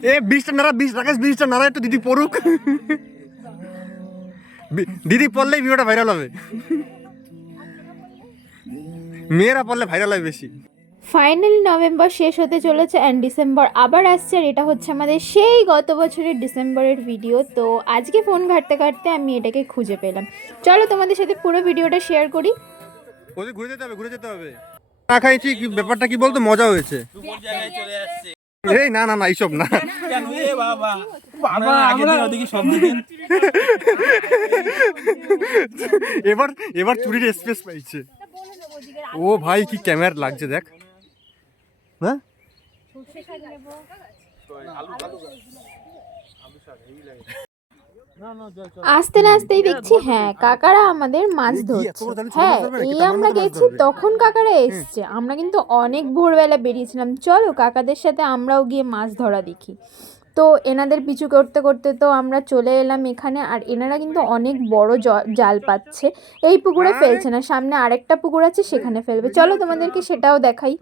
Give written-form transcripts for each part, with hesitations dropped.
এ 20টা নাড়া, 20 রাকেশ 20টা নাড়া, একটু দিদি পড়ুক। দিদি পড়লেই ভিডিওটা ভাইরাল হবে, মেয়েরা পড়লে ভাইরাল হয় বেশি। ফাইনালি নভেম্বর শেষ হতে চলেছে অ্যান্ড ডিসেম্বর আবার আসছে, আর এটা হচ্ছে আমাদের সেই গত বছরের ডিসেম্বরের ভিডিও। তো আজকে ফোন ঘাঁটতে ঘাঁটতে আমি এটাকে খুঁজে পেলাম। চলো তোমাদের সাথে পুরো ভিডিওটা শেয়ার করি। ওদের ঘুরে যেতে হবে, ঘুরে যেতে হবে। না খাইছি, কি ব্যাপারটা কি বলতো, মজা হয়েছে। এই না না না, এইসব না। এবার এবার চুরির স্পেস পাইছে। ও ভাই কি ক্যামেরা লাগছে দেখ। হ্যাঁ আসতে না আসতেই দেখছি হ্যাঁ কাকারা আমাদের মাছ ধরছে। হ্যাঁ এই আমরা গেছি তখন কাকারা এসছে, আমরা কিন্তু অনেক ভোরবেলা বেরিয়েছিলাম। চলো কাকাদের সাথে আমরাও গিয়ে মাছ ধরা দেখি। তো এনাদের পিছু করতে করতে তো আমরা চলে এলাম এখানে, আর এনারা কিন্তু অনেক বড় জাল পাচ্ছে। এই পুকুরে ফেলছে না, সামনে আরেকটা পুকুর আছে সেখানে ফেলবে। চলো তোমাদেরকে সেটাও দেখাই।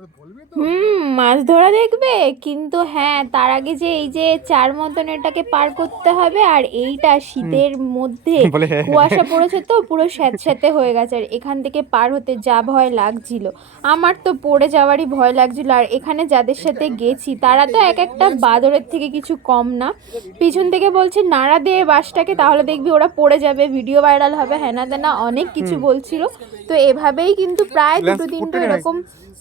মাছ ধরা দেখবে, কিন্তু হ্যাঁ তার আগে যে এই যে 4 মতন এটাকে পার করতে হবে, আর এইটা শীতের মধ্যে কুয়াশা পড়েছে তো পুরো স্যাঁতস্যাঁতে হয়ে গেছে, আর এখান থেকে পার হতে যা ভয় লাগছিল, আমার তো পড়ে যাওয়ারই ভয় লাগছিল। আর এখানে যাদের সাথে গেছি তারা তো এক একটা বাদরের থেকে কিছু কম না। পিছন থেকে বলছে নাড়া দে বাসটাকে, তাহলে দেখবি ওরা পড়ে যাবে, ভিডিও ভাইরাল হবে, হ্যানা তেনা অনেক কিছু বলছিল। তো এভাবেই কিন্তু প্রায় 2-3টো এরকম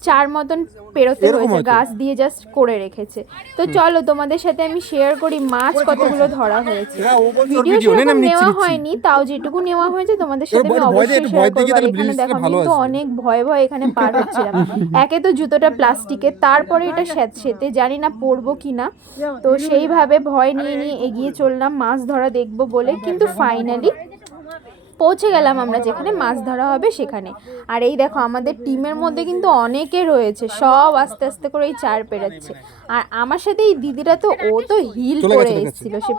4 মতন পেরোতে হয়েছে, গাছ দিয়ে জাস্ট করে রেখেছে। তো চলো তোমাদের সাথে আমি শেয়ার করি মাছ কতগুলো ধরা হয়েছে। ভিডিও সেরকম নেওয়া হয়নি, তাও যেটুকু নেওয়া হয়েছে তোমাদের সাথে আমি অবশ্যই শেয়ার করবো। আর এখানে দেখো আমি তো অনেক ভয়ে ভয়ে এখানে পার হচ্ছিলাম। একে তো জুতোটা প্লাস্টিকের, তারপরে এটা স্যাঁতস্যাঁতে, জানি না পরবো কিনা। তো সেইভাবে ভয় নিয়ে নিয়ে এগিয়ে চললাম মাছ ধরা দেখবো বলে, কিন্তু ফাইনালি পৌঁছে গেলাম আমরা যেখানে মাছ ধরা হবে সেখানে। আর এই দেখো আমাদের টিমের মধ্যে কিন্তু অনেকে রয়েছে, সব আস্তে আস্তে করে এই 4 পেরাচ্ছে। আর আমার সাথে এই দিদিটা তো ও তো হিল করে এসেছিল, সে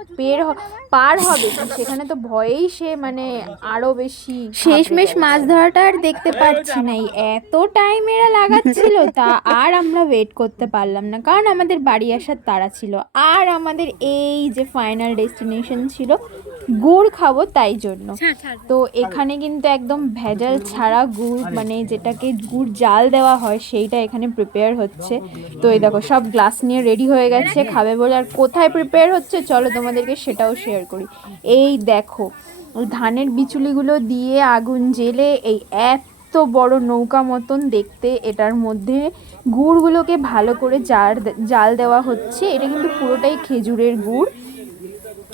পার হবে সেখানে তো ভয়েই সে মানে আরো বেশি। শেষমেশ মাছ ধরাটা আর দেখতে পাচ্ছি না, এত টাইম এরা লাগাচ্ছিল তা আর আমরা ওয়েট করতে পারলাম না, কারণ আমাদের বাড়ি আসার তাড়া ছিল। আর আমাদের এই যে ফাইনাল ডেস্টিনেশন ছিল গুড় খাবো, তাই জন্য তো এখানে কিন্তু একদম ভেজাল ছাড়া গুড়, মানে যেটাকে গুড় জাল দেওয়া হয় সেইটা এখানে প্রিপেয়ার হচ্ছে। তো এই দেখো সব গ্লাস নিয়ে রেডি হয়ে গেছে খাবে বলে। আর কোথায় প্রিপেয়ার হচ্ছে চলো তোমাদেরকে সেটাও শেয়ার করি। এই দেখো ওই ধানের বিচুলিগুলো দিয়ে আগুন জেলে এই এত বড় নৌকা মতন দেখতে, এটার মধ্যে গুড়গুলোকে ভালো করে জাল দেওয়া হচ্ছে। এটা কিন্তু পুরোটাই খেজুরের গুড়।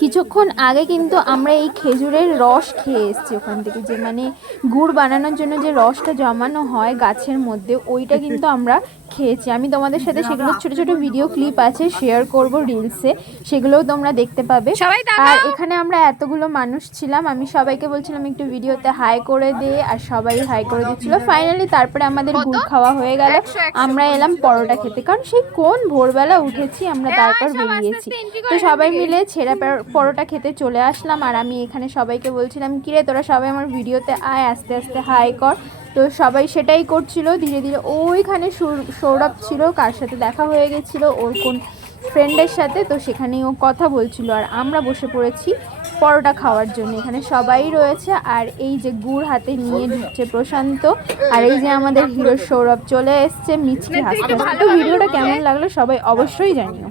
কিছুক্ষণ আগে কিন্তু আমরা এই খেজুরের রস খেয়ে এসেছি ওখান থেকে, যে মানে গুড় বানানোর জন্য যে রসটা জমানো হয় গাছের মধ্যে, ওইটা কিন্তু আমরা খেয়েছি। আমি তোমাদের সাথে সেগুলো ছোট ছোট ভিডিও ক্লিপ আছে, শেয়ার করব রিলসে, সেগুলোও তোমরা দেখতে পাবে। আর এখানে আমরা এতগুলো মানুষ ছিলাম, আমি সবাইকে বলছিলাম একটু ভিডিওতে হাই করে দে, আর সবাই হাই করে দিচ্ছিল। ফাইনালি তারপরে আমাদের গুড় খাওয়া হয়ে গেল, আমরা এলাম পরোটা খেতে, কারণ সেই কোন ভোরবেলা উঠেছি আমরা, তারপর বেরিয়েছি। তো সবাই মিলে ছেঁড়া পরোটা খেতে চলে আসলাম। আর আমি এখানে সবাইকে বলছিলাম কিরে তোরা সবাই আমার ভিডিওতে আয়, আস্তে আস্তে হাই কর। তো সবাই সেটাই করছিল ধীরে ধীরে। ওইখানে সৌরভ ছিল, কার সাথে দেখা হয়ে গেছিলো ওর কোন ফ্রেন্ডের সাথে, তো সেখানেই ও কথা বলছিল। আর আমরা বসে পড়েছি পরোটা খাওয়ার জন্য, এখানে সবাই রয়েছে। আর এই যে গুড় হাতে নিয়ে ঢুকছে প্রশান্ত, আর এই যে আমাদের হিরো সৌরভ চলে এসছে মিচকি হাসতে হাসতে। তো ভিডিওটা কেমন লাগলো সবাই অবশ্যই জানিও।